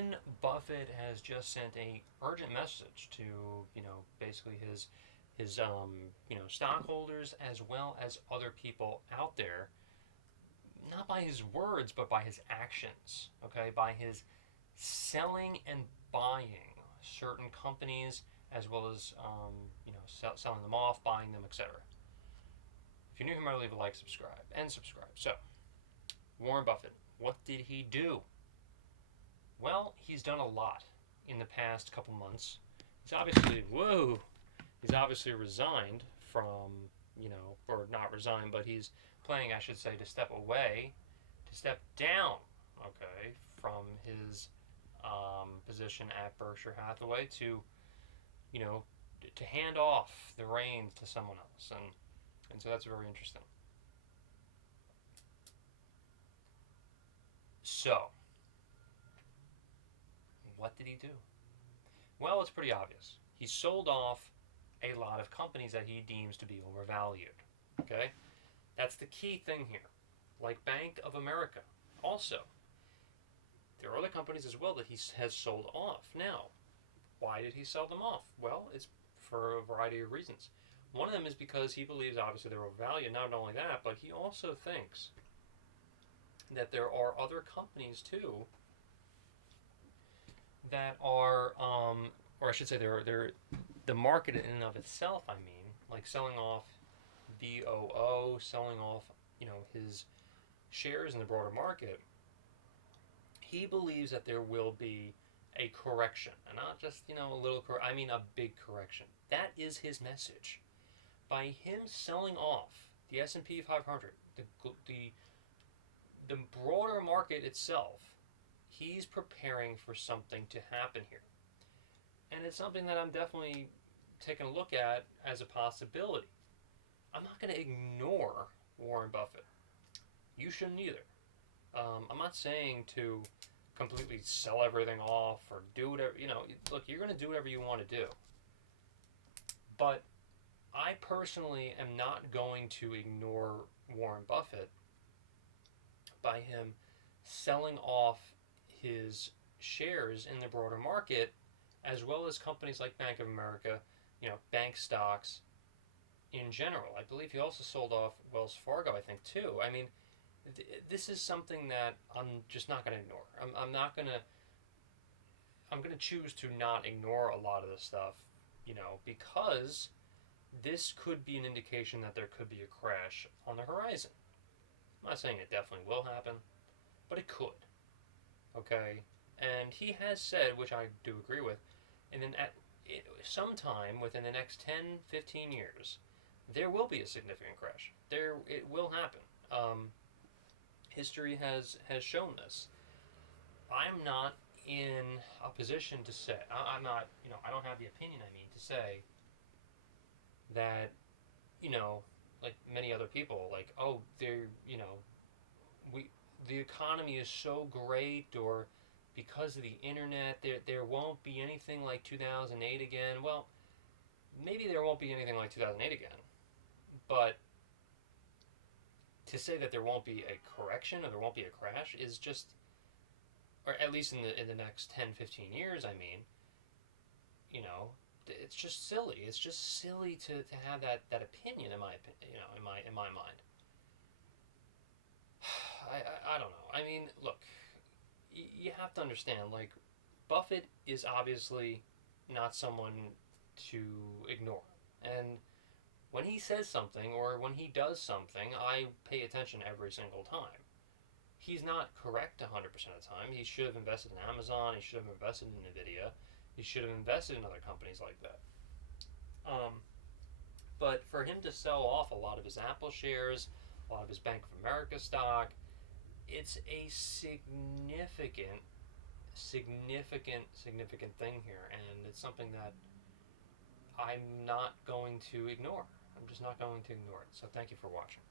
Warren Buffett has just sent a urgent message to, basically his stockholders as well as other people out there, not by his words, but by his actions, okay? By his selling and buying certain companies as well as, selling them off, buying them, etc. If you're new here, remember to leave a like, subscribe, and subscribe. So, Warren Buffett, what did he do? Well, he's done a lot in the past couple months. He's obviously resigned from, or not resigned, but he's planning, I should say, to step down, okay, from his position at Berkshire Hathaway to, to hand off the reins to someone else. And so that's very interesting. So, what did he do? Well, it's pretty obvious. He sold off a lot of companies that he deems to be overvalued. Okay? That's the key thing here. Like Bank of America. Also, there are other companies as well that he has sold off. Now, why did he sell them off? Well, it's for a variety of reasons. One of them is because he believes, obviously, they're overvalued. Not only that, but he also thinks that there are other companies, too, that are, or I should say, they're the market in and of itself, I mean, like selling off BOO, selling off, his shares in the broader market. He believes that there will be a correction, and not just, a little I mean a big correction. That is his message. By him selling off the S&P 500, the broader market itself, he's preparing for something to happen here. And it's something that I'm definitely taking a look at as a possibility. I'm not going to ignore Warren Buffett. You shouldn't either. I'm not saying to completely sell everything off or do whatever, look, you're going to do whatever you want to do. But I personally am not going to ignore Warren Buffett by him selling off his shares in the broader market, as well as companies like Bank of America, bank stocks in general. I believe he also sold off Wells Fargo, I think, too. I mean, this is something that I'm just not going to ignore. I'm going to choose to not ignore a lot of this stuff, because this could be an indication that there could be a crash on the horizon. I'm not saying it definitely will happen, but it could. Okay? And he has said, which I do agree with, and then at sometime within the next 10, 15 years, there will be a significant crash. It will happen. History has shown this. I'm not in a position to say, I'm not, I don't have the opinion, to say that, like many other people, like, oh, they're, the economy is so great, or because of the internet, there won't be anything like 2008 again. Well, maybe there won't be anything like 2008 again, but to say that there won't be a correction or there won't be a crash is just, or at least in the next 10, 15 years, it's just silly. It's just silly to have that opinion, in my mind. I don't know. Look, you have to understand, like, Buffett is obviously not someone to ignore. And when he says something or when he does something, I pay attention every single time. He's not correct 100% of the time. He should have invested in Amazon. He should have invested in NVIDIA. He should have invested in other companies like that. But for him to sell off a lot of his Apple shares, a lot of his Bank of America stock, it's a significant thing here, and it's something that I'm not going to ignore. I'm just not going to ignore it. So thank you for watching.